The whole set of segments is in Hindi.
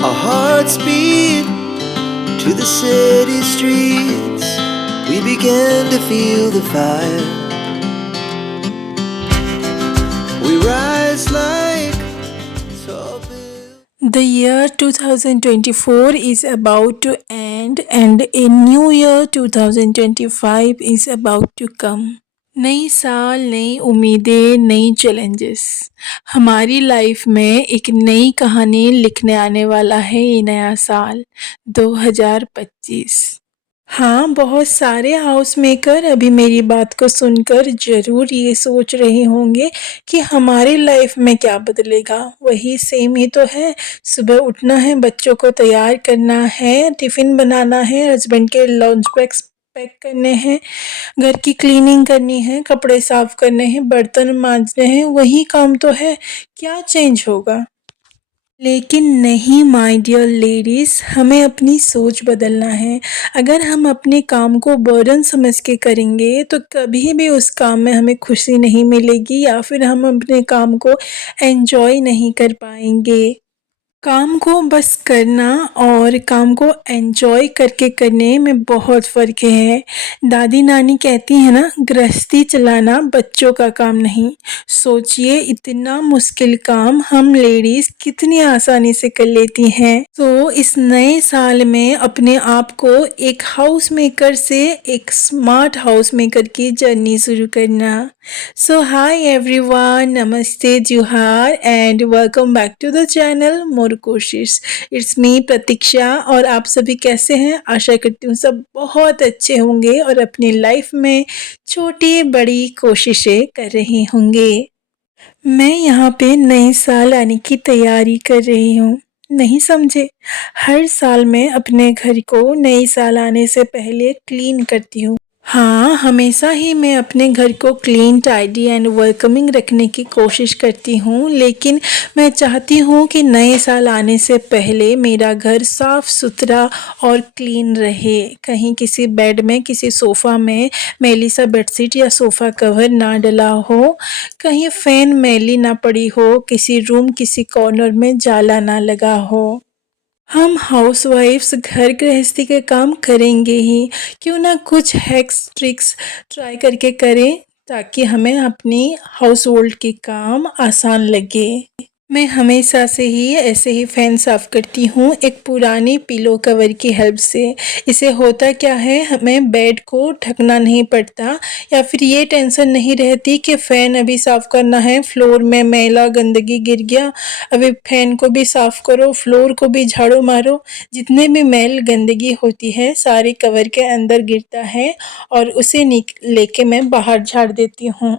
Our hearts beat to the city streets. We began to feel the fire. We rise like tall buildings. The year 2024 is about to end and a new year 2025 is about to come. नई साल, नई उम्मीदें, नई चैलेंजेस। हमारी लाइफ में एक नई कहानी लिखने आने वाला है ये नया साल 2025। हाँ, बहुत सारे हाउस मेकर अभी मेरी बात को सुनकर ज़रूर ये सोच रहे होंगे कि हमारी लाइफ में क्या बदलेगा। वही सेम ही तो है। सुबह उठना है, बच्चों को तैयार करना है, टिफ़िन बनाना है, हस्बैंड के लंच बैग्स पैक करने हैं, घर की क्लीनिंग करनी है, कपड़े साफ करने हैं, बर्तन मांजने हैं, वही काम तो है। क्या चेंज होगा? लेकिन नहीं माय डियर लेडीज़, हमें अपनी सोच बदलना है। अगर हम अपने काम को बर्डन समझ के करेंगे तो कभी भी उस काम में हमें खुशी नहीं मिलेगी या फिर हम अपने काम को एन्जॉय नहीं कर पाएंगे। काम को बस करना और काम को एन्जॉय करके करने में बहुत फ़र्क है। दादी नानी कहती हैं ना, गृहस्थी चलाना बच्चों का काम नहीं। सोचिए, इतना मुश्किल काम हम लेडीज़ कितनी आसानी से कर लेती हैं। तो इस नए साल में अपने आप को एक हाउस मेकर से एक स्मार्ट हाउस मेकर की जर्नी शुरू करना। So hi everyone, Namaste Juhar and welcome back to the channel मोर कोशिश। इट्स मी प्रतीक्षा और आप सभी कैसे हैं? आशा करती हूँ सब बहुत अच्छे होंगे और अपनी लाइफ में छोटी बड़ी कोशिशें कर रहे होंगे। मैं यहाँ पे नए साल आने की तैयारी कर रही हूँ। नहीं समझे? हर साल मैं अपने घर को नए साल आने से पहले क्लीन करती हूँ। हाँ, हमेशा ही मैं अपने घर को क्लीन, टाइडी एंड वेलकमिंग रखने की कोशिश करती हूँ, लेकिन मैं चाहती हूँ कि नए साल आने से पहले मेरा घर साफ़ सुथरा और क्लीन रहे। कहीं किसी बेड में, किसी सोफ़ा में मैली सा बेडशीट या सोफ़ा कवर ना डला हो, कहीं फ़ैन मैली ना पड़ी हो, किसी रूम, किसी कॉर्नर में जाला ना लगा हो। हम हाउसवाइफ्स घर गृहस्थी के काम करेंगे ही, क्यों ना कुछ हैक्स ट्रिक्स ट्राई करके करें ताकि हमें अपनी हाउस होल्ड के काम आसान लगे। मैं हमेशा से ही ऐसे ही फ़ैन साफ़ करती हूँ एक पुरानी पिलो कवर की हेल्प से। इसे होता क्या है, हमें बेड को ढकना नहीं पड़ता या फिर ये टेंशन नहीं रहती कि फ़ैन अभी साफ़ करना है, फ्लोर में मैला गंदगी गिर गया, अभी फ़ैन को भी साफ़ करो, फ्लोर को भी झाड़ू मारो। जितने भी मैल गंदगी होती है सारी कवर के अंदर गिरता है और उसे लेके मैं बाहर झाड़ देती हूँ।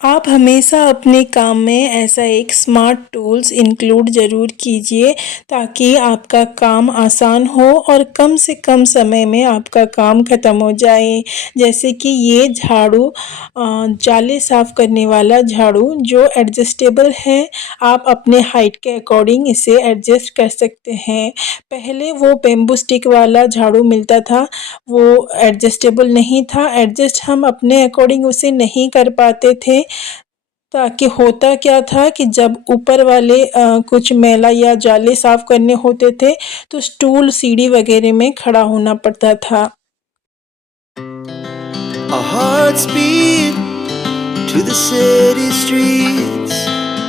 आप हमेशा अपने काम में ऐसा एक स्मार्ट टूल्स इंक्लूड ज़रूर कीजिए ताकि आपका काम आसान हो और कम से कम समय में आपका काम ख़त्म हो जाए। जैसे कि ये झाड़ू, जाले साफ़ करने वाला झाड़ू जो एडजस्टेबल है, आप अपने हाइट के अकॉर्डिंग इसे एडजस्ट कर सकते हैं। पहले वो बेम्बू स्टिक वाला झाड़ू मिलता था, वो एडजस्टेबल नहीं था। एडजस्ट हम अपने अकॉर्डिंग उसे नहीं कर पाते थे, ताकि होता क्या था कि जब ऊपर वाले कुछ मैला या जाले साफ़ करने होते थे तो स्टूल, सीढ़ी वगैरह में खड़ा होना पड़ता था। Our hearts beat to the city streets.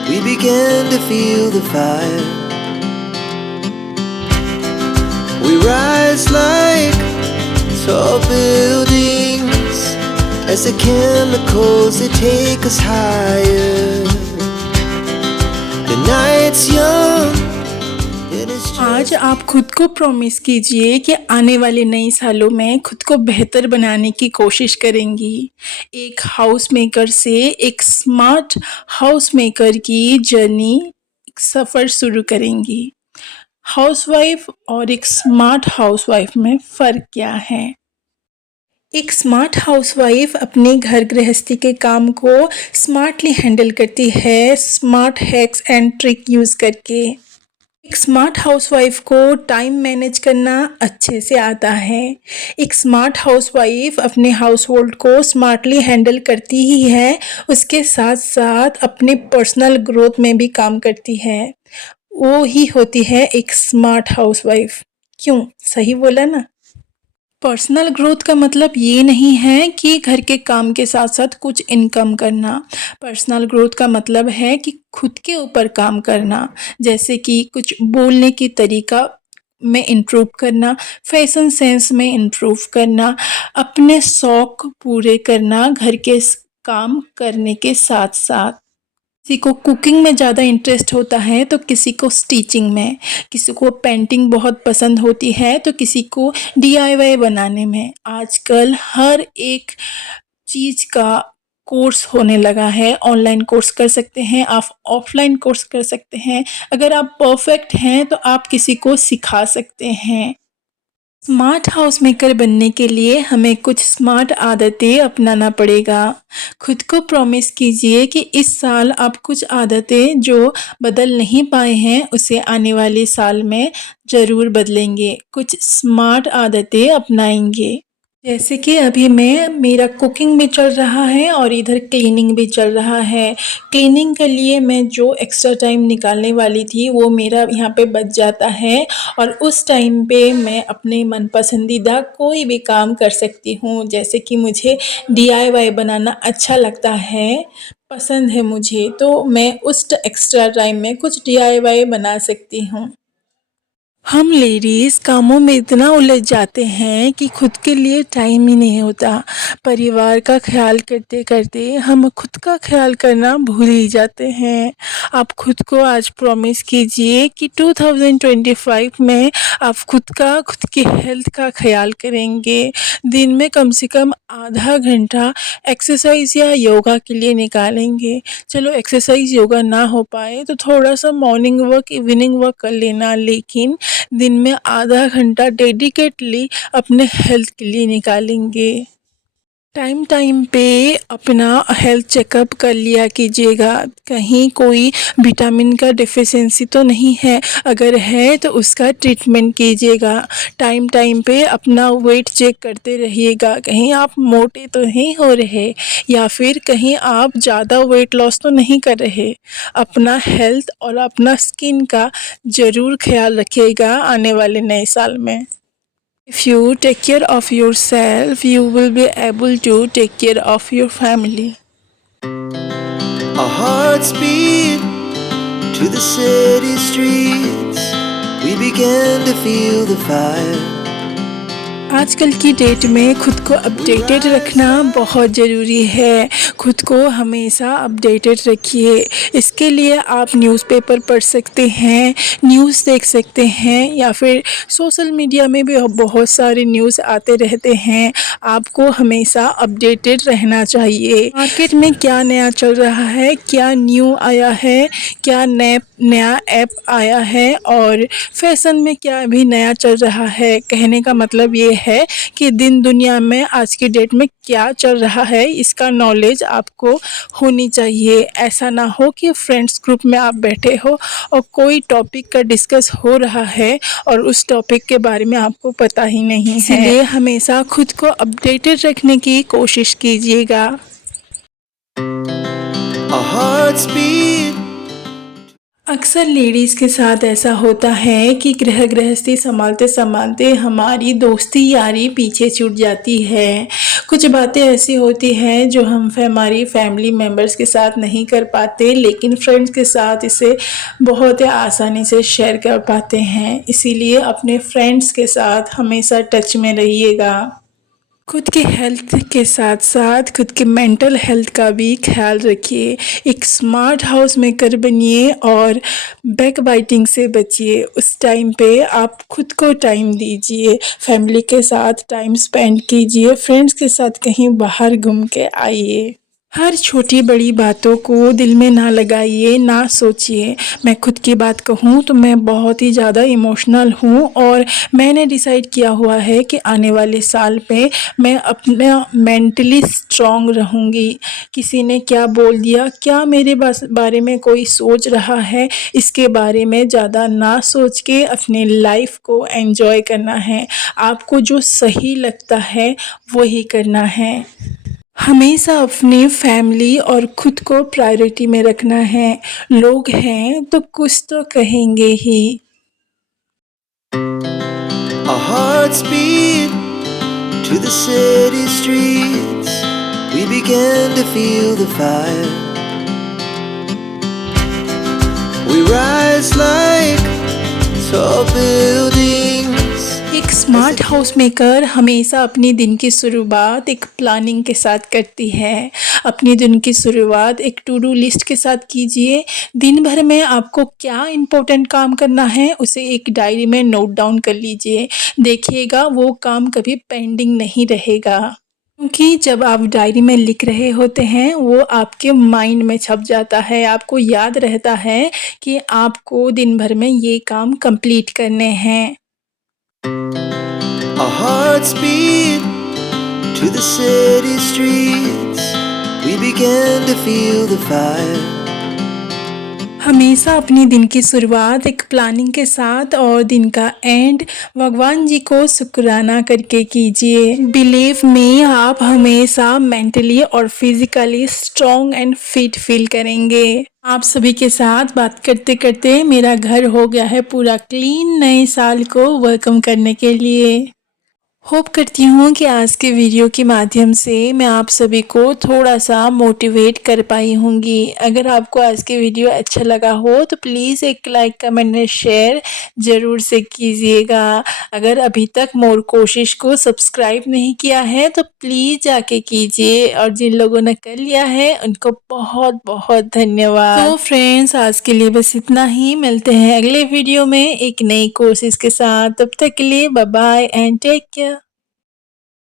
We began to feel the fire. We rise like tall buildings as the chemicals they take us higher. The night's young and it's आज just आप खुद को प्रॉमिस कीजिए कि आने वाले नए सालों में खुद को बेहतर बनाने की कोशिश करेंगी। एक हाउस मेकर से एक स्मार्ट हाउस मेकर की जर्नी, एक सफ़र शुरू करेंगी। हाउसवाइफ और एक स्मार्ट हाउसवाइफ में फ़र्क क्या है? एक स्मार्ट हाउसवाइफ अपने घर गृहस्थी के काम को स्मार्टली हैंडल करती है, smart hacks and trick use करके। एक स्मार्ट हाउसवाइफ को टाइम मैनेज करना अच्छे से आता है। एक स्मार्ट हाउसवाइफ अपने हाउस होल्ड को स्मार्टली हैंडल करती ही है, उसके साथ साथ अपने पर्सनल ग्रोथ में भी काम करती है। वो ही होती है एक स्मार्ट हाउसवाइफ। क्यों? सही बोला ना? पर्सनल ग्रोथ का मतलब ये नहीं है कि घर के काम के साथ साथ कुछ इनकम करना। पर्सनल ग्रोथ का मतलब है कि खुद के ऊपर काम करना, जैसे कि कुछ बोलने की तरीका में इम्प्रूव करना, फैशन सेंस में इम्प्रूव करना, अपने शौक पूरे करना घर के काम करने के साथ साथ। किसी को कुकिंग में ज़्यादा इंटरेस्ट होता है तो किसी को स्टिचिंग में, किसी को पेंटिंग बहुत पसंद होती है तो किसी को डीआईवाई बनाने में। आजकल हर एक चीज़ का कोर्स होने लगा है। ऑनलाइन कोर्स कर सकते हैं, आप ऑफलाइन कोर्स कर सकते हैं। अगर आप परफेक्ट हैं तो आप किसी को सिखा सकते हैं। स्मार्ट हाउस मेकर बनने के लिए हमें कुछ स्मार्ट आदतें अपनाना पड़ेगा। खुद को प्रॉमिस कीजिए कि इस साल आप कुछ आदतें जो बदल नहीं पाए हैं उसे आने वाले साल में ज़रूर बदलेंगे, कुछ स्मार्ट आदतें अपनाएंगे। जैसे कि अभी मेरा कुकिंग भी चल रहा है और इधर क्लीनिंग भी चल रहा है। क्लीनिंग के लिए मैं जो एक्स्ट्रा टाइम निकालने वाली थी वो मेरा यहाँ पे बच जाता है और उस टाइम पे मैं अपने मन पसंदीदा कोई भी काम कर सकती हूँ। जैसे कि मुझे डीआईवाई बनाना अच्छा लगता है, पसंद है मुझे, तो मैं उस एक्स्ट्रा टाइम में कुछ डीआईवाई बना सकती हूँ। हम लेडीज़ कामों में इतना उलझ जाते हैं कि खुद के लिए टाइम ही नहीं होता। परिवार का ख्याल करते करते हम खुद का ख्याल करना भूल ही जाते हैं। आप खुद को आज प्रॉमिस कीजिए कि 2025 में आप खुद की हेल्थ का ख्याल करेंगे। दिन में कम से कम आधा घंटा एक्सरसाइज या योगा के लिए निकालेंगे। चलो एक्सरसाइज योगा ना हो पाए तो थोड़ा सा मॉर्निंग वॉक इवनिंग वॉक कर लेना, लेकिन दिन में आधा घंटा डेडिकेटली अपने हेल्थ के लिए निकालेंगे। टाइम टाइम पे अपना हेल्थ चेकअप कर लिया कीजिएगा, कहीं कोई विटामिन का डिफिशिएंसी तो नहीं है, अगर है तो उसका ट्रीटमेंट कीजिएगा। टाइम टाइम पे अपना वेट चेक करते रहिएगा, कहीं आप मोटे तो नहीं हो रहे या फिर कहीं आप ज़्यादा वेट लॉस तो नहीं कर रहे। अपना हेल्थ और अपना स्किन का ज़रूर ख्याल रखिएगा आने वाले नए साल में। If you take care of yourself, you will be able to take care of your family. Our hearts beat to the city streets. We began to feel the fire. आजकल की डेट में खुद को अपडेटेड रखना बहुत ज़रूरी है। खुद को हमेशा अपडेटेड रखिए। इसके लिए आप न्यूज़पेपर पढ़ सकते हैं, न्यूज़ देख सकते हैं या फिर सोशल मीडिया में भी बहुत सारे न्यूज़ आते रहते हैं। आपको हमेशा अपडेटेड रहना चाहिए। मार्केट में क्या नया चल रहा है, क्या न्यू आया है, क्या नया ऐप आया है और फैशन में क्या अभी नया चल रहा है। कहने का मतलब ये है कि दिन दुनिया में आज की डेट में क्या चल रहा है इसका नॉलेज आपको होनी चाहिए। ऐसा ना हो कि फ्रेंड्स ग्रुप में आप बैठे हो और कोई टॉपिक का डिस्कस हो रहा है और उस टॉपिक के बारे में आपको पता ही नहीं है। इसलिए हमेशा खुद को अपडेटेड रखने की कोशिश कीजिएगा। Our hearts beat. अक्सर लेडीज़ के साथ ऐसा होता है कि गृहस्थी संभालते संभालते हमारी दोस्ती यारी पीछे छूट जाती है। कुछ बातें ऐसी होती हैं जो हम हमारी फैमिली मेम्बर्स के साथ नहीं कर पाते, लेकिन फ्रेंड्स के साथ इसे बहुत आसानी से शेयर कर पाते हैं। इसीलिए अपने फ्रेंड्स के साथ हमेशा टच में रहिएगा। खुद की हेल्थ के साथ साथ खुद के मेंटल हेल्थ का भी ख्याल रखिए। एक स्मार्ट हाउस मेकर बनिए और बैक बाइटिंग से बचिए। उस टाइम पे आप खुद को टाइम दीजिए, फैमिली के साथ टाइम स्पेंड कीजिए, फ्रेंड्स के साथ कहीं बाहर घूम के आइए। हर छोटी बड़ी बातों को दिल में ना लगाइए, ना सोचिए। मैं खुद की बात कहूँ तो मैं बहुत ही ज़्यादा इमोशनल हूँ और मैंने डिसाइड किया हुआ है कि आने वाले साल पे मैं अपना मेंटली स्ट्रॉन्ग रहूँगी। किसी ने क्या बोल दिया, क्या मेरे बारे में कोई सोच रहा है, इसके बारे में ज़्यादा ना सोच के अपने लाइफ को एंजॉय करना है। आपको जो सही लगता है वही करना है। हमेशा अपने फैमिली और खुद को प्रायोरिटी में रखना है। लोग हैं तो कुछ तो कहेंगे ही। Our hearts beat to the city streets. We began to feel the fire. We rise like tall buildings. एक स्मार्ट हाउस मेकर हमेशा अपनी दिन की शुरुआत एक प्लानिंग के साथ करती है। अपनी दिन की शुरुआत एक टू डू लिस्ट के साथ कीजिए। दिन भर में आपको क्या इम्पोर्टेंट काम करना है उसे एक डायरी में नोट डाउन कर लीजिए। देखिएगा वो काम कभी पेंडिंग नहीं रहेगा। क्योंकि जब आप डायरी में लिख रहे होते हैं वो आपके माइंड में छप जाता है। आपको याद रहता है कि आपको दिन भर में ये काम कंप्लीट करने हैं। Our hearts beat to the city streets. We began to feel the fire. हमेशा अपनी दिन की शुरुआत एक प्लानिंग के साथ और दिन का एंड भगवान जी को शुक्राना करके कीजिए। बिलीव में आप हमेशा मेंटली और physically strong and fit feel करेंगे। आप सभी के साथ बात करते करते मेरा घर हो गया है पूरा क्लीन नए साल को वेलकम करने के लिए। होप करती हूँ कि आज के वीडियो के माध्यम से मैं आप सभी को थोड़ा सा मोटिवेट कर पाई होंगी। अगर आपको आज के वीडियो अच्छा लगा हो तो प्लीज़ एक लाइक कमेंट और शेयर ज़रूर से कीजिएगा। अगर अभी तक मोर कोशिश को सब्सक्राइब नहीं किया है तो प्लीज़ जाके कीजिए और जिन लोगों ने कर लिया है उनको बहुत बहुत धन्यवाद। तो फ्रेंड्स आज के लिए बस इतना ही। मिलते हैं अगले वीडियो में एक नई कोशिश के साथ। तब तक के लिए bye bye and take care.